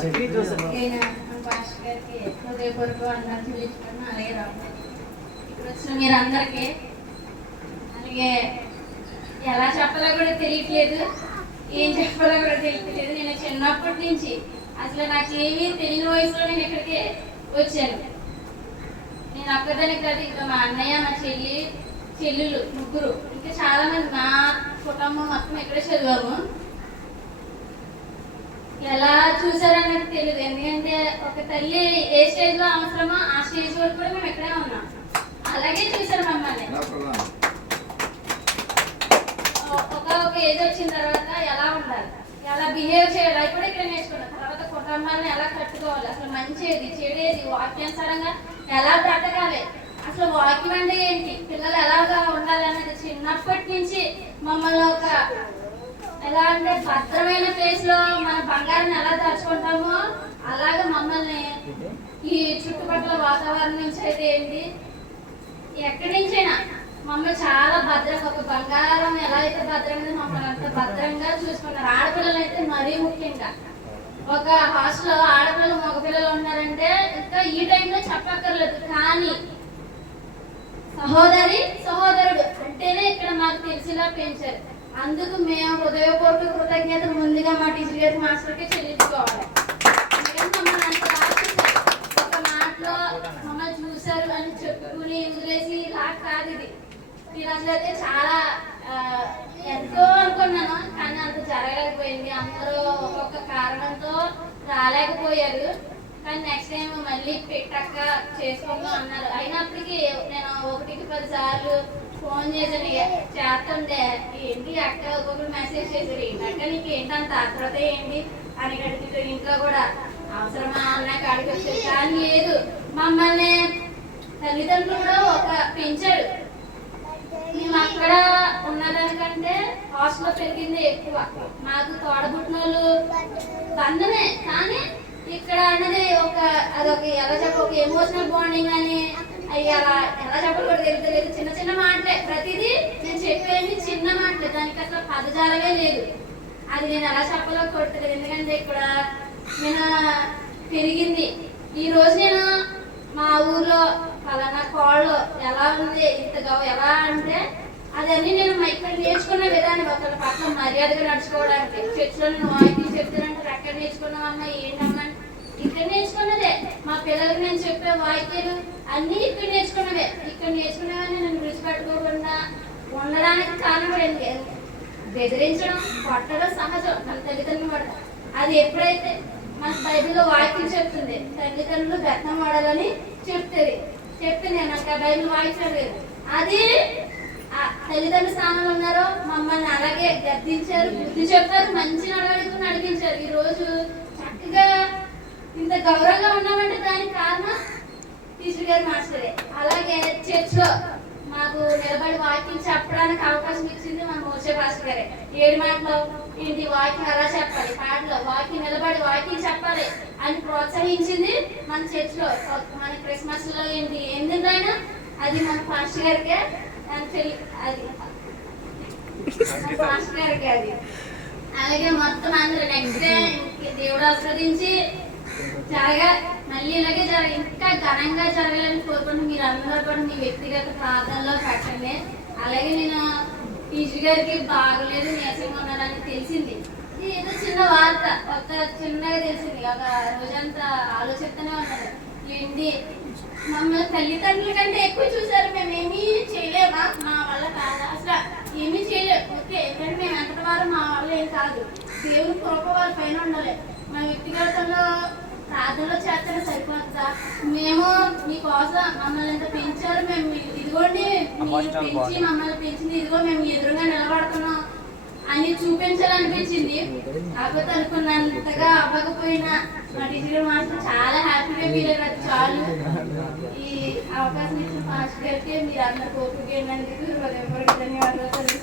Pastor గారికి హృదయపూర్వక వందనాలు చెల్లించుకున్నాను. అలాగే ఇక్కడ వచ్చిన మీరందరికీ అలాగే ఎలా చెప్పాలో కూడా తెలియట్లేదు, ఏం చెప్పాలో కూడా తెలియట్లేదు. నేను చిన్నప్పటి నుంచి అసలు నాకేమీ తెలియని వయసులో నేను ఇక్కడికి వచ్చాను. నేను ఒక్కదానికి కాదు, ఇంకా మా అన్నయ్య, మా చెల్లెలు ముగ్గురు, ఇంకా చాలా మంది మా కుటుంబం మొత్తం ఇక్కడే చదివాము. ఎలా చూసారనేది తెలియదు, ఎందుకంటే ఒక తల్లి ఏ స్టేజ్ లో అవసరమో ఆ స్టేజ్ వరకు కూడా మేము ఇక్కడే ఉన్నాం. అలాగే చూసారు మమ్మల్ని. ఒక ఏజ్ వచ్చిన తర్వాత ఎలా ఉండాలి, ఎలా బిహేవ్ చేయాలి అది కూడా ఇక్కడ నేర్చుకున్నాం. తర్వాత కుటుంబాలను ఎలా కట్టుకోవాలి, అసలు మంచిది చెడేది, వాక్యానుసారంగా ఎలా బ్రతకాలి, అసలు వాక్యం అంటే ఏంటి, పిల్లలు ఎలాగా ఉండాలి అనేది చిన్నప్పటి నుంచి మమ్మల్ని ఒక ఎలా అంటే భద్రమైన ప్లేస్ లో మన బంగారాన్ని ఎలా దాచుకుంటామో అలాగే మమ్మల్ని ఈ చుట్టుపక్కల వాతావరణం నుంచి అయితే ఏంటి ఎక్కడి నుంచైనా మమ్మల్ని చాలా భద్రంగా, ఒక బంగారం ఎలా అయితే భద్రంగా మమ్మల్ని అంత భద్రంగా చూసుకున్నారు. ఆడపిల్లలు అయితే మరీ ముఖ్యంగా ఒక హాస్టల్లో ఆడపిల్లలు మగపిల్లలు ఉన్నారంటే ఇంకా ఈ టైంలో చెప్పక్కర్లేదు, కానీ సహోదరుడు అంటేనే ఇక్కడ మాకు తెలిసిలా పెంచారు. అందుకు మేము హృదయపూర్వక కృతజ్ఞతలు ముందుగా మా టీచర్ గారి మాస్టర్కి చెల్లించుకోవాలి. మమ్మల్ని అంత రాసేసారు, ఒక మాటలో మమ్మల్ని చూశారు అని చెప్పుకుని వదిలేసి ఇలా కాదు. ఇది అసలు అయితే చాలా ఎంతో అనుకున్నాను, కానీ అంత జరగలేకపోయింది. అందరూ ఒక్కొక్క కారణంతో రాలేకపోయారు. కానీ నెక్స్ట్ టైం మళ్ళీ పెట్టక్క చేసుకుందాం అన్నారు. అయినప్పటికీ నేను 1కి 10 సార్లు ఫోన్ చేశాను, చేస్తుంటే ఏంటి అక్క ఒక్కొక్కరు మెసేజ్ చేశారు, ఏంటక్క నీకు ఏంటంత ఆత్రత ఏంటి అని అడిగితే ఇంట్లో కూడా అవసరమా అన్నాక అడిగి వచ్చారు. కానీ లేదు, మమ్మల్ని తల్లిదండ్రులు కూడా ఒక పెంచాడు. మేము అక్కడ ఉన్నదానికంటే హాస్టల్లో పెరిగింది ఎక్కువ. మాకు తోడబుట్టినోళ్ళు బంధమే, కానీ ఇక్కడ అనేది అదొక ఎలా చెప్ప ఒక ఎమోషనల్ బాండింగ్ అని ఎలా చెప్పాలి కూడా తెలియదు. చిన్న చిన్న మాటలే, ప్రతిదీ నేను చెప్పేది చిన్న మాటలే, దానికి అసలు పదజాలమే లేదు. అది నేను ఎలా చెప్పాలో కొట్టలేదు, ఎందుకంటే ఇక్కడ నేను పెరిగింది. ఈ రోజు నేను మా ఊర్లో ఫలానా కాళ్ళు ఎలా ఉంది ఎలా అంటే అదన్నీ నేను ఇక్కడ నేర్చుకున్న విధానం. ఒకరి పక్కన మర్యాదగా నడుచుకోవడానికి చర్చిలో నేను వాయిద్యం చెప్తానంటే ఎక్కడ నేర్చుకున్నామమ్మా ఏంటమ్మా ఇక్కడ నేర్చుకున్నదే. మా పిల్లలకు నేను చెప్పే వాయిద్యాలు అన్నీ ఇక్కడ నేర్చుకున్నవే. ఇక్కడ నేర్చుకునేవన్నీ నేను విడిచిపెట్టుకోకుండా ఉండడానికి కారణం ఏంటి, బెదిరించడం కొట్టడం సహజం, మన తల్లిదండ్రులు పడతాం. అది ఎప్పుడైతే మన బైబిల్లో వాక్యం చెప్తుంది తల్లిదండ్రులు బెత్తం వాడాలని చెప్పింది, నాకు ఆ బైబిల్ వాయించలేదు. అది తల్లిదండ్రుల స్థానంలో ఉన్నారో మమ్మల్ని అలాగే గద్దించారు, బుద్ధి చెప్పారు, మంచి నడవడికి నడిపించారు. ఈ రోజు చక్కగా ఇంత గౌరవంగా ఉన్నామంటే దానికి కారణం టీచర్ గారి మాస్టరే. అలాగే చర్చ్లో మాకు నిలబడి వాక్యం చెప్పడానికి అవకాశం ఇచ్చింది మన మోసే పాస్టర్ గారే. 7 మాటలో ఏంటి వాక్యం ఎలా చెప్పాలి, పాటలో వాక్యం నిలబడి వాక్యం చెప్పాలి అని ప్రోత్సహించింది మన చర్చ్లో. మన క్రిస్మస్ లో ఏంటి ఎందుకైనా అది మన పాస్టర్ గారికే, అది పాస్టర్ గారికి అది. అలాగే మొత్తం అందరూ నెక్స్ట్ డే దేవుడు ఆస్వాదించి మళ్ళీ ఇలాగే ఇంకా ఘనంగా జరగాలని కోరుకుంటూ మీరు అందరూ కూడా మీ వ్యక్తిగత ప్రార్థనలో పెట్టండి. అలాగే నేను టీచర్ గారికి బాగలేదు, నీరసంగా ఉన్నారని తెలిసింది. ఏదో చిన్న వార్త ఒక చిన్నగా తెలిసింది. ఒక రోజంతా ఆలోచిస్తూనే ఉన్నారు, ఏంటి మమ్మల్ని తల్లిదండ్రుల కంటే ఎక్కువ చూసారు, మేమేమీ చేయలేమా, మా వల్ల కాదా, అసలు ఏమీ చేయలేము. ఓకే, ఎందుకంటే మేము ఎంతటి వారు మా వల్ల ఏం కాదు, దేవుని కృప వాళ్ళ పైన ఉండాలి. మా వ్యక్తిగతంలో ప్రార్థనలో చేస్తేనే సరిపోతుందా, మేము మీకోసం మమ్మల్ని ఎంత పెంచారు, మేము ఇదిగోండి మీరు పెంచి మమ్మల్ని పెంచింది, ఇదిగో మేము ఎదురుగా నిలబడుతున్నాం అని చూపించాలనిపించింది. కాకపోతే అనుకున్నంతగా అవ్వకపోయినా మా టీచర్ మాస్టర్ చాలా హ్యాపీగా ఫీల్ అయ్యారు. చాలు, ఈ అవకాశం ఇచ్చిన మాస్టర్ గారికి మీరు అందరు కోరుకునేందుకు హృదయపూర్వక ధన్యవాదాలు.